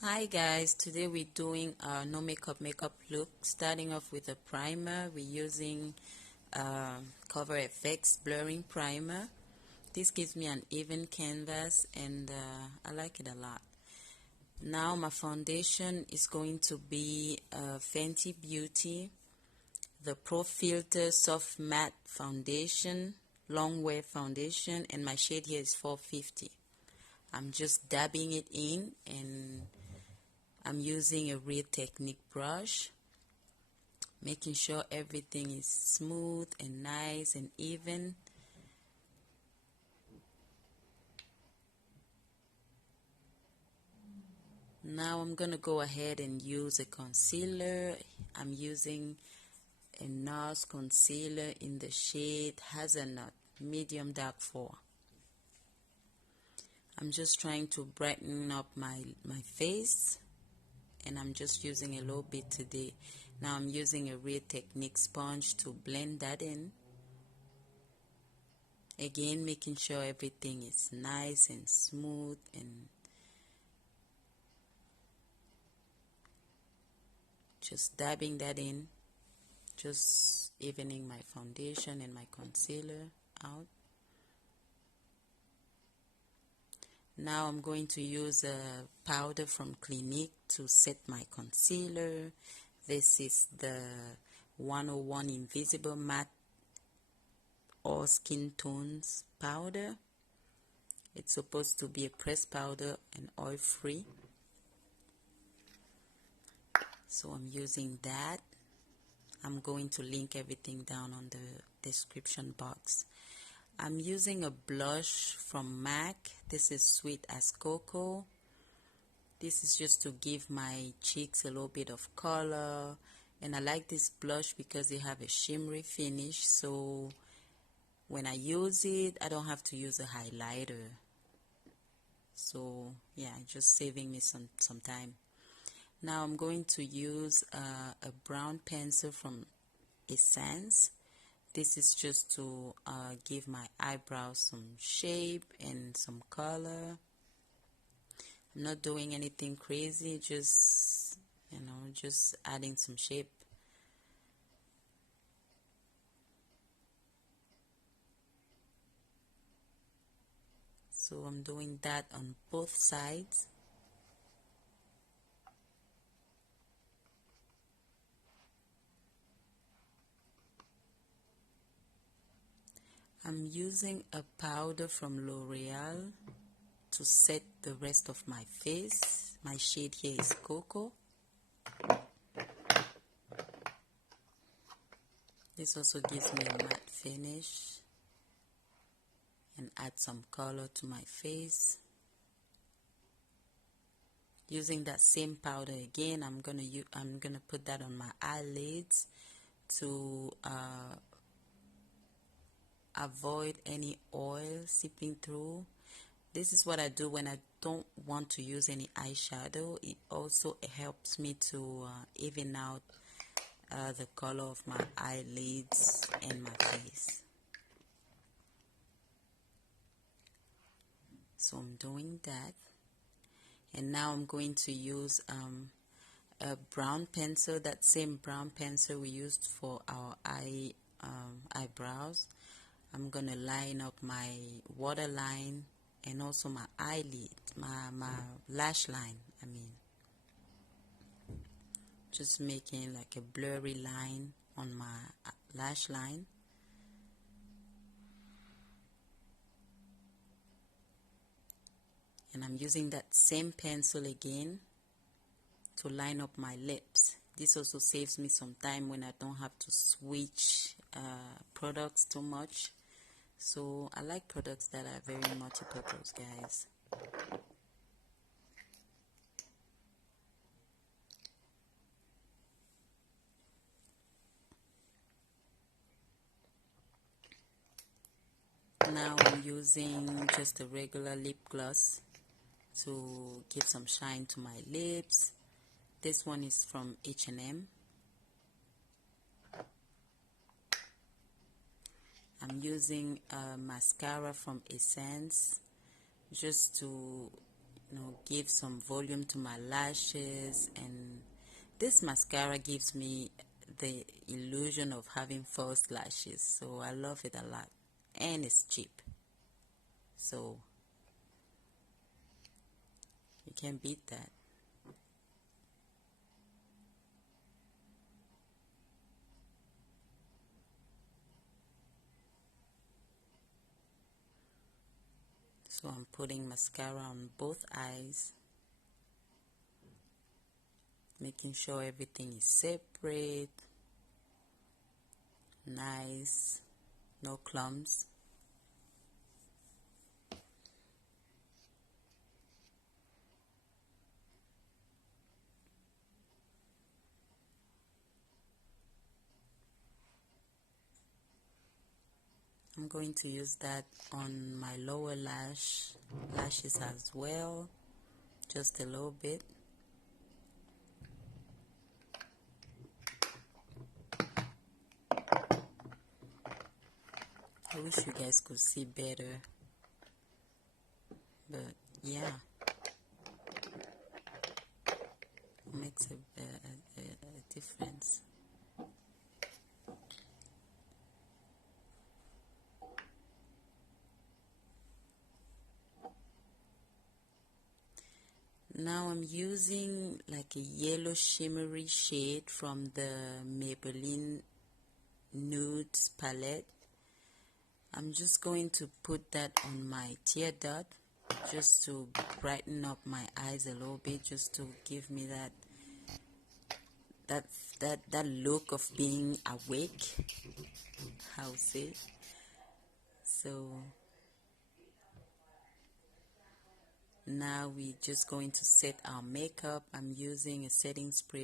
Hi guys, today we're doing a no makeup look. Starting off with a primer, we're using Cover FX blurring primer. This gives me an even canvas and I like it a lot. Now my foundation is going to be Fenty Beauty, the Pro Filter Soft Matte Foundation, Long Wear Foundation, and my shade here is 450. I'm just dabbing it in, and I'm using a Real Technique brush, making sure everything is smooth and nice and even. Now I'm going to go ahead and use a concealer. I'm using a Nars concealer in the shade Hazelnut, medium dark 4. I'm just trying to brighten up my face, and I'm just using a little bit today. Now I'm using a Real Technique sponge to blend that in. Again, making sure everything is nice and smooth, and just dabbing that in, just evening my foundation and my concealer out. Now I'm going to use a powder from Clinique to set my concealer. This is the 101 Invisible Matte All Skin Tones powder. It's supposed to be a pressed powder and oil free. So I'm using that. I'm going to link everything down on the description box. I'm using a blush from MAC. This is Sweet as Cocoa. This is just to give my cheeks a little bit of color. And I like this blush because they have a shimmery finish. So when I use it, I don't have to use a highlighter. So yeah, just saving me some time. Now I'm going to use a brown pencil from Essence. This is just to give my eyebrows some shape and some color. I'm not doing anything crazy, just just adding some shape. So I'm doing that on both sides. I'm using a powder from L'Oreal to set the rest of my face. My shade here is Cocoa. This also gives me a matte finish and add some color to my face. Using that same powder again, I'm gonna put that on my eyelids to avoid any oil seeping through. This is what I do when I don't want to use any eyeshadow. It also helps me to even out the color of my eyelids and my face. So I'm doing that, and now I'm going to use a brown pencil, that same brown pencil we used for our eyebrows. I'm gonna line up my waterline and also my eyelid, my lash line. I mean, just making like a blurry line on my lash line. And I'm using that same pencil again to line up my lips. This also saves me some time when I don't have to switch products too much. So I like products that are very multi-purpose, guys. Now I'm using just a regular lip gloss to give some shine to my lips. This one is from H&M. I'm using a mascara from Essence just to give some volume to my lashes, and this mascara gives me the illusion of having false lashes, so I love it a lot, and it's cheap, so you can't beat that. So I'm putting mascara on both eyes, making sure everything is separate, nice, no clumps. I'm going to use that on my lower lashes as well, just a little bit. I wish you guys could see better, but yeah, it makes a difference. Now I'm using like a yellow shimmery shade from the Maybelline Nudes Palette. I'm just going to put that on my tear dot just to brighten up my eyes a little bit, just to give me that look of being awake, I'll say. So now we're just going to set our makeup. I'm using a setting spray